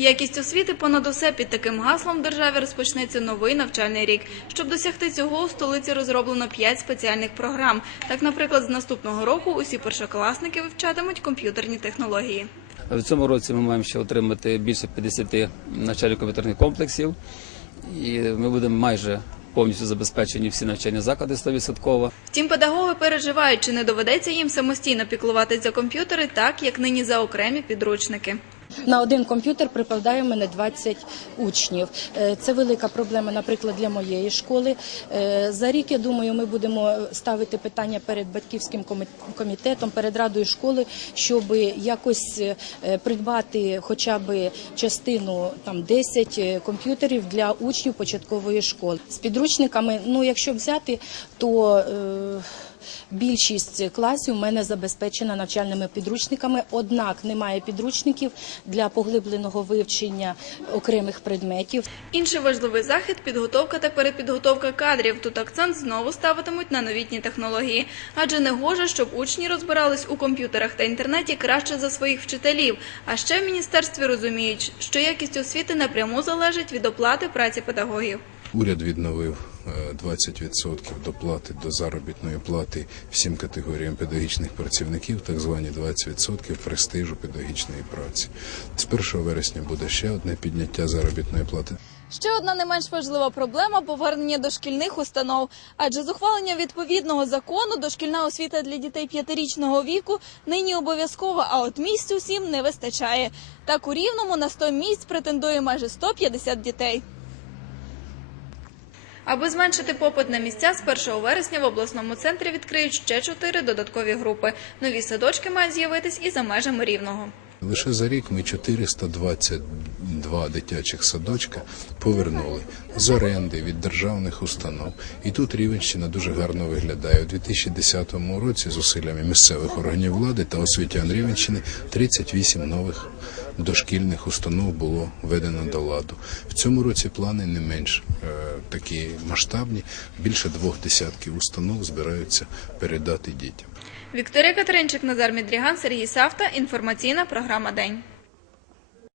Якість освіти понад усе під таким гаслом в державі розпочнеться новий навчальний рік. Щоб досягти цього, у столиці розроблено п'ять спеціальних програм. Так, наприклад, з наступного року усі першокласники вивчатимуть комп'ютерні технології. В цьому році ми маємо ще отримати більше 50 навчально-комп'ютерних комплексів, і ми будемо майже повністю забезпечені всі навчальні заклади 100%. Втім, педагоги переживають, чи не доведеться їм самостійно піклуватись за комп'ютери, так як нині за окремі підручники. На один комп'ютер припадає мене 20 учнів. Е, Це велика проблема, наприклад, для моєї школи. Е, За рік, я думаю, ми будемо ставити питання перед батьківським комітетом, перед радою школи, щоб якось е, придбати хоча б частину там 10 е, комп'ютерів для учнів початкової школи. З підручниками, ну якщо взяти, то е, Більшість класів у мене забезпечена навчальними підручниками, однак немає підручників для поглибленого вивчення окремих предметів. Інший важливий захід підготовка та перепідготовка кадрів. Тут акцент знову ставитимуть на новітні технології, адже не гоже, щоб учні розбирались у комп'ютерах та інтернеті краще за своїх вчителів. А ще в міністерстві розуміють, що якість освіти напряму залежить від оплати праці педагогів. Уряд відновив е, 20% доплати до заробітної плати всім категоріям педагогічних працівників, так звані 20% престижу педагогічної праці. З 1 вересня буде ще одне підняття заробітної плати. Ще одна не менш важлива проблема повернення дошкільних установ. Адже з ухвалення відповідного закону дошкільна освіта для дітей п'ятирічного віку нині обов'язкова, а от місць усім не вистачає. Так у рівному на 100 місць претендує майже 150 дітей. Аби зменшити попит на місця, з 1 вересня в обласному центрі відкриють ще чотири додаткові групи. Нові садочки мають з'явитись і за межами рівного. Лише за рік ми 422 дитячих садочка повернули з оренди від державних установ. І тут Рівенщина дуже гарно виглядає. У 2010 році зусиллями місцевих органів влади та освітян Рівенщини 38 нових дошкільних установ було введено до ладу. В цьому році плани не менш е, такі масштабні. Більше двох десятків установ збираються передати дітям. Вікторія Катеринчик, Назар Мідріган, Сергій Савта. Інформаційна програма День.